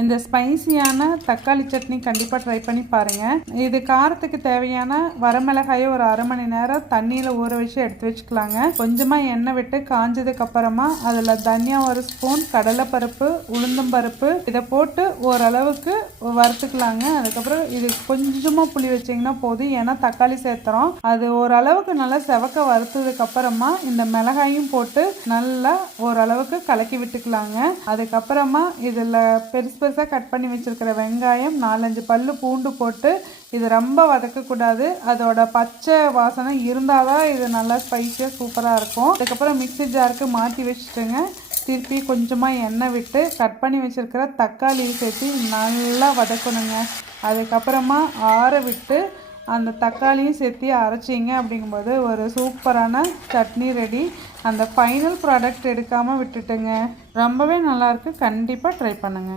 இந்த ஸ்பைசியான தக்காளி சட்னி கண்டிப்பாக ட்ரை பண்ணி பாருங்கள். இது காரத்துக்கு தேவையான வரமிளகாயை ஒரு அரை மணி நேரம் தண்ணியில் ஊற வச்சு எடுத்து வச்சுக்கலாங்க. கொஞ்சமாக எண்ணெய் விட்டு காஞ்சதுக்கு அப்புறமா அதில் தனியா ஒரு ஸ்பூன், கடலைப்பருப்பு, உளுந்தம் பருப்பு இதை போட்டு ஓரளவுக்கு வறுத்துக்கலாங்க. அதுக்கப்புறம் இது கொஞ்சமாக புளி வச்சிங்கன்னா போதும், ஏன்னா தக்காளி சேர்த்துறோம். அது ஓரளவுக்கு நல்லா செவக்க வறுத்ததுக்கு அப்புறமா இந்த மிளகாயும் போட்டு நல்லா ஓரளவுக்கு கலக்கி விட்டுக்கலாங்க. அதுக்கப்புறமா இதில் பெருசு பெருசாக கட் பண்ணி வச்சிருக்கிற வெங்காயம், 4-5 பல்லு பூண்டு போட்டு இது ரொம்ப வதக்கக்கூடாது. அதோட பச்சை வாசனை இருந்தால் தான் இது நல்லா ஸ்பைஸியாக சூப்பராக இருக்கும். அதுக்கப்புறம் மிக்ஸி ஜாருக்கு மாற்றி வச்சுட்டுங்க. திருப்பி கொஞ்சமாக எண்ணெய் விட்டு கட் பண்ணி வச்சுருக்கிற தக்காளியை சேர்த்து நல்லா வதக்கணுங்க. அதுக்கப்புறமா ஆற விட்டு அந்த தக்காளியும் சேர்த்து அரைச்சிங்க அப்படிங்கும்போது ஒரு சூப்பரான சட்னி ரெடி. அந்த ஃபைனல் ப்ராடக்ட் எடுக்காமல் விட்டுட்டுங்க. ரொம்பவே நல்லாயிருக்கு. கண்டிப்பாக ட்ரை பண்ணுங்கள்.